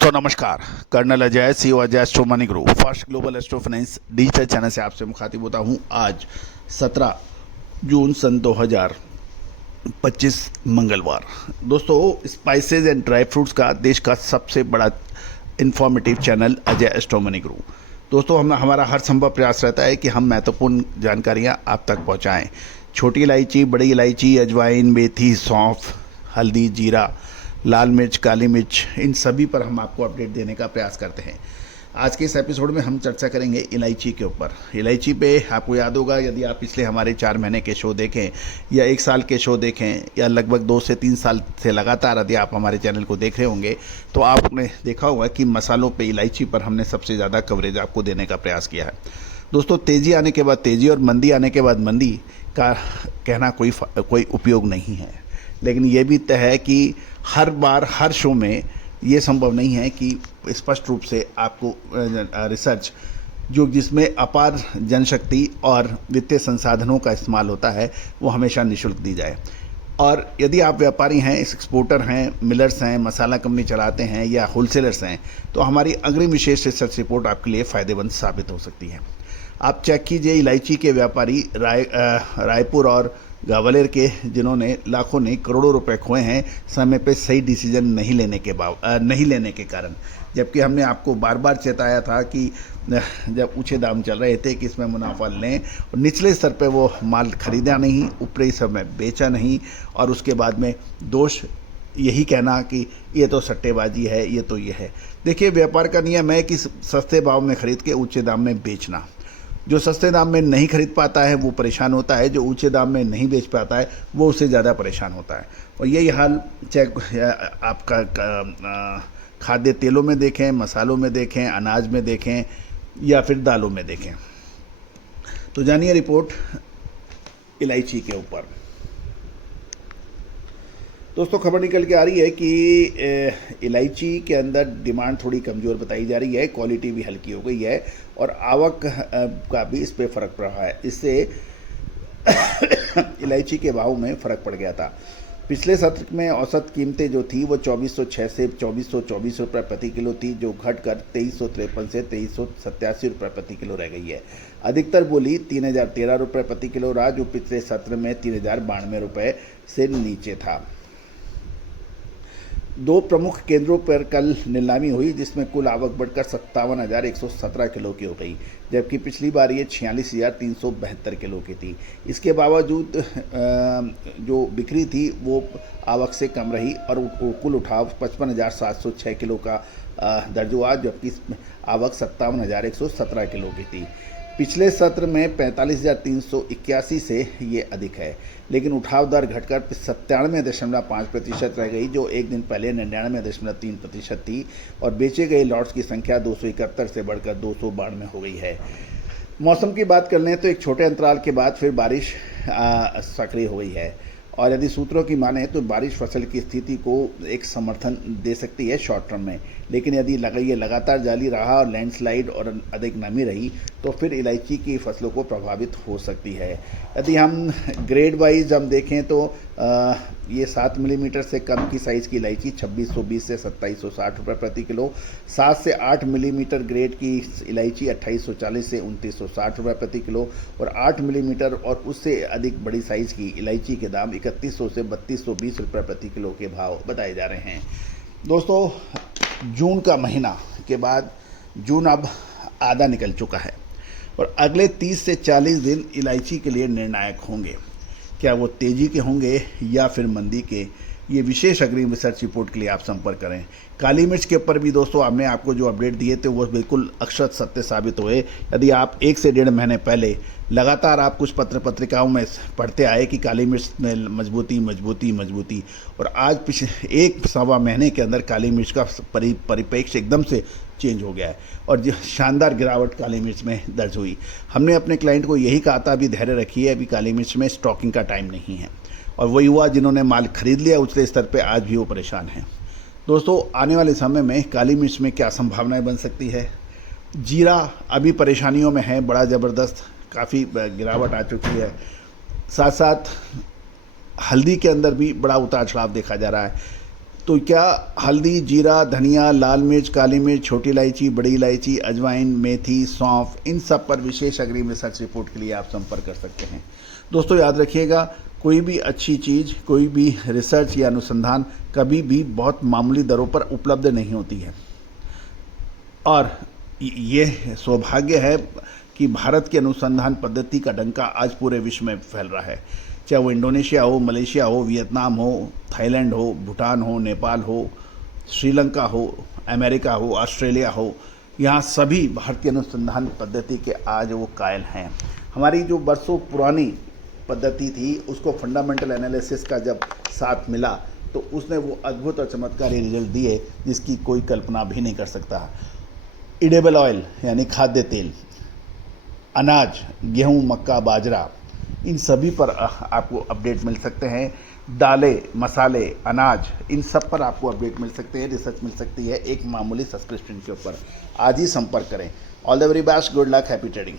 तो नमस्कार। Colonel Ajay C Ajay astro money group first global astro finance digital channel से आपसे मुखातिब होता हूं। आज 17 जून सन 2025 मंगलवार। दोस्तों, स्पाइसेस एंड ड्राई फ्रूट्स का देश का सबसे बड़ा informative channel Ajay astro money group. दोस्तों, हमारा हर संभव प्रयास रहता है कि हम महत्वपूर्ण जानकारियां आप तक पहुंचाएं। छोटी इलायची, बड़ी इलायची, अजवाइन, मेथी, सौंफ, हल्दी, जीरा, लाल मिर्च, काली मिर्च, इन सभी पर हम आपको अपडेट देने का प्रयास करते हैं। आज के इस एपिसोड में हम चर्चा करेंगे इलायची के ऊपर। इलायची पे आपको याद होगा, यदि आप पिछले हमारे 4 महीने के शो देखें या 1 साल के शो देखें या लगभग 2 से 3 साल से लगातार यदि आप हमारे चैनल को देख रहे होंगे तो आपने देखा होगा कि मसालों पे इलायची पर हमने सबसे ज़्यादा कवरेज आपको देने का प्रयास किया है। दोस्तों, तेज़ी आने के बाद तेज़ी और मंदी आने के बाद मंदी का कहना कोई उपयोग नहीं है, लेकिन ये भी तय है कि हर बार हर शो में ये संभव नहीं है कि स्पष्ट रूप से आपको रिसर्च जिसमें अपार जनशक्ति और वित्तीय संसाधनों का इस्तेमाल होता है वो हमेशा निःशुल्क दी जाए। और यदि आप व्यापारी हैं, एक्सपोर्टर हैं, मिलर्स हैं, मसाला कंपनी चलाते हैं या होलसेलर्स हैं, तो हमारी अग्रिम विशेष रिसर्च रिपोर्ट आपके लिए फ़ायदेमंद साबित हो सकती है। आप चेक कीजिए, इलायची के व्यापारी रायपुर और ग्वालियर के, जिन्होंने लाखों नहीं करोड़ों रुपए खोए हैं समय पे सही डिसीजन नहीं लेने के कारण। जबकि हमने आपको बार बार चेताया था कि जब ऊंचे दाम चल रहे थे कि इसमें मुनाफा लें, और निचले स्तर पे वो माल खरीदा नहीं, ऊपरी समय बेचा नहीं, और उसके बाद में दोष यही कहना कि ये तो सट्टेबाजी है, ये तो ये है। देखिए, व्यापार का नियम है कि सस्ते भाव में खरीद के ऊंचे दाम में बेचना। जो सस्ते दाम में नहीं खरीद पाता है वो परेशान होता है, जो ऊंचे दाम में नहीं बेच पाता है वो उससे ज़्यादा परेशान होता है। और यही हाल चाहे आपका खाद्य तेलों में देखें, मसालों में देखें, अनाज में देखें या फिर दालों में देखें। तो जानिए रिपोर्ट इलायची के ऊपर। दोस्तों, खबर निकल के आ रही है कि इलायची के अंदर डिमांड थोड़ी कमज़ोर बताई जा रही है, क्वालिटी भी हल्की हो गई है और आवक का भी इस पर फ़र्क पड़ रहा है। इससे इलायची के भाव में फ़र्क पड़ गया था। पिछले सत्र में औसत कीमतें जो थी वो 2406 से 2424 रुपये प्रति किलो थी, जो घटकर 2353 से 2387 रुपये प्रति किलो रह गई है। अधिकतर बोली 3013 रुपये प्रति किलो रहा, जो पिछले सत्र में 3092 रुपये से नीचे था। 2 प्रमुख केंद्रों पर कल नीलामी हुई, जिसमें कुल आवक बढ़कर 57,117 किलो की हो गई, जबकि पिछली बार ये 46,372 किलो की थी। इसके बावजूद जो बिक्री थी वो आवक से कम रही और कुल उठाव 55,706 किलो का दर्ज हुआ, जबकि आवक 57,117 किलो की थी। पिछले सत्र में 45,381 से ये अधिक है, लेकिन उठाव दर घटकर 97.5% रह गई, जो एक दिन पहले 99.3% थी, और बेचे गए लॉट्स की संख्या 271 से बढ़कर 292 हो गई है। मौसम की बात कर लें तो एक छोटे अंतराल के बाद फिर बारिश सक्रिय हो गई है, और यदि सूत्रों की माने तो बारिश फसल की स्थिति को एक समर्थन दे सकती है शॉर्ट टर्म में, लेकिन यदि ये लगातार जारी रहा और लैंडस्लाइड और अधिक नमी रही तो फिर इलायची की फसलों को प्रभावित हो सकती है। यदि हम ग्रेड वाइज हम देखें तो ये 7 मिलीमीटर से कम की साइज़ की इलायची 2620 से 2760 रुपये प्रति किलो, 7 से 8 मिलीमीटर ग्रेड की इलायची 2840 से 2960 रुपये प्रति किलो, और 8 मिलीमीटर और उससे अधिक बड़ी साइज़ की इलायची के दाम 3100 से 3220 रुपये प्रति किलो के भाव बताए जा रहे हैं। दोस्तों, जून का महीना के बाद जून अब आधा निकल चुका है और अगले 30 से 40 दिन इलायची के लिए निर्णायक होंगे। क्या वो तेज़ी के होंगे या फिर मंदी के, ये विशेष अग्रिम रिसर्च रिपोर्ट के लिए आप संपर्क करें। काली मिर्च के ऊपर भी दोस्तों हमने आपको जो अपडेट दिए थे वो बिल्कुल अक्षत सत्य साबित हुए। यदि आप 1 से 1.5 महीने पहले लगातार आप कुछ पत्रिकाओं में पढ़ते आए कि काली मिर्च में मजबूती, और आज पिछले 1-1.25 महीने के अंदर काली मिर्च का परिप्रेक्ष्य एकदम से चेंज हो गया है और शानदार गिरावट काली मिर्च में दर्ज हुई। हमने अपने क्लाइंट को यही कहा था, अभी धैर्य रखिए, अभी काली मिर्च में स्टॉकिंग का टाइम नहीं है, और वही हुआ। जिन्होंने माल खरीद लिया उछले स्तर पे आज भी वो परेशान हैं। दोस्तों, आने वाले समय में काली मिर्च में क्या संभावनाएं बन सकती है? जीरा अभी परेशानियों में है, बड़ा ज़बरदस्त काफ़ी गिरावट आ चुकी है। साथ साथ हल्दी के अंदर भी बड़ा उतार चढ़ाव देखा जा रहा है। तो क्या हल्दी, जीरा, धनिया, लाल मिर्च, काली मिर्च, छोटी इलायची, बड़ी इलायची, अजवाइन, मेथी, सौंफ, इन सब पर विशेष अग्रिम रिसर्च रिपोर्ट के लिए आप संपर्क कर सकते हैं। दोस्तों याद रखिएगा, कोई भी अच्छी चीज़, कोई भी रिसर्च या अनुसंधान कभी भी बहुत मामूली दरों पर उपलब्ध नहीं होती है। और ये सौभाग्य है कि भारत की अनुसंधान पद्धति का डंका आज पूरे विश्व में फैल रहा है, चाहे वो इंडोनेशिया हो, मलेशिया हो, वियतनाम हो, थाईलैंड हो, भूटान हो, नेपाल हो, श्रीलंका हो, अमेरिका हो, ऑस्ट्रेलिया हो, यहाँ सभी भारतीय अनुसंधान पद्धति के आज वो कायल हैं। हमारी जो बरसों पुरानी पद्धति थी उसको फंडामेंटल एनालिसिस का जब साथ मिला तो उसने वो अद्भुत और चमत्कारी रिजल्ट दिए जिसकी कोई कल्पना भी नहीं कर सकता। एडिबल ऑयल यानी खाद्य तेल, अनाज, गेहूं, मक्का, बाजरा, इन सभी पर आपको अपडेट मिल सकते हैं। दालें, मसाले, अनाज, इन सब पर आपको अपडेट मिल सकते हैं, रिसर्च मिल सकती है एक मामूली सब्सक्रिप्शन के ऊपर। आज ही संपर्क करें। All the very best, good luck, happy trading.